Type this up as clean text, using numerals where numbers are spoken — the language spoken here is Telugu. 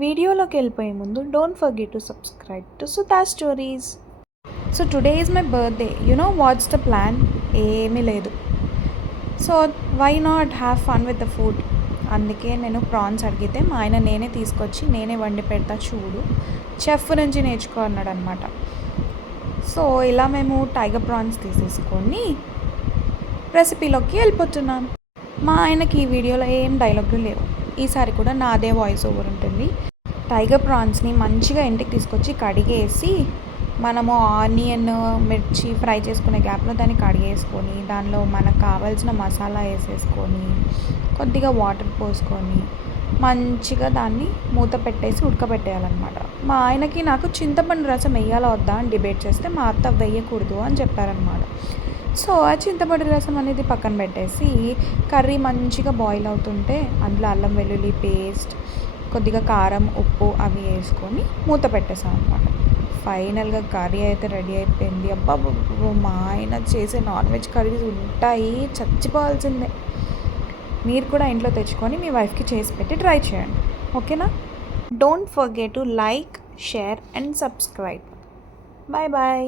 వీడియోలోకి వెళ్ళిపోయే ముందు don't forget to subscribe to Sudha stories. So today is my birthday. What's the plan? ఏమీ లేదు. So why not have fun with the food? అందుకే నేను ప్రాన్స్ అడిగితే మా ఆయన నేనే తీసుకొచ్చి నేనే వండి పెడతా చూడు, చెఫ్ నుంచి నేర్చుకో అన్నాడు అనమాట. సో ఇలా మేము టైగర్ ప్రాన్స్ తీసేసుకొని రెసిపీలోకి వెళ్ళిపోతున్నాను. మా ఆయనకి ఈ వీడియోలో ఏం డైలాగులు లేవు. ఈసారి కూడా నాదే వాయిస్ ఓవర్ ఉంటుంది. టైగర్ ప్రాన్స్ని మంచిగా ఇంటికి తీసుకొచ్చి కడిగేసి మనము ఆనియన్ మిర్చి ఫ్రై చేసుకునే గ్యాప్లో దాన్ని కడిగేసుకొని దానిలో మనకు కావాల్సిన మసాలా వేసేసుకొని కొద్దిగా వాటర్ పోసుకొని మంచిగా దాన్ని మూత పెట్టేసి ఉడకబెట్టేయాలన్నమాట. మా ఆయనకి నాకు చింతపండు రసం వేయాలా వద్దా అని డిబేట్ చేస్తే మా అత్త వేయకూడదు అని చెప్పారనమాట. సో ఆ చింతపండు రసం అనేది పక్కన పెట్టేసి కర్రీ మంచిగా బాయిల్ అవుతుంటే అందులో అల్లం వెల్లుల్లి పేస్ట్, కొద్దిగా కారం, ఉప్పు అవి వేసుకొని మూత పెట్టేసాం అనమాట. ఫైనల్గా కర్రీ అయితే రెడీ అయిపోయింది. అబ్బా మా ఆయన చేసే నాన్ వెజ్ కర్రీస్ ఉంటాయి, చచ్చిపోవాల్సిందే. మీరు కూడా ఇంట్లో తెచ్చుకొని మీ వైఫ్కి చేసి పెట్టి ట్రై చేయండి, ఓకేనా? Don't forget to like, share and subscribe. Bye bye.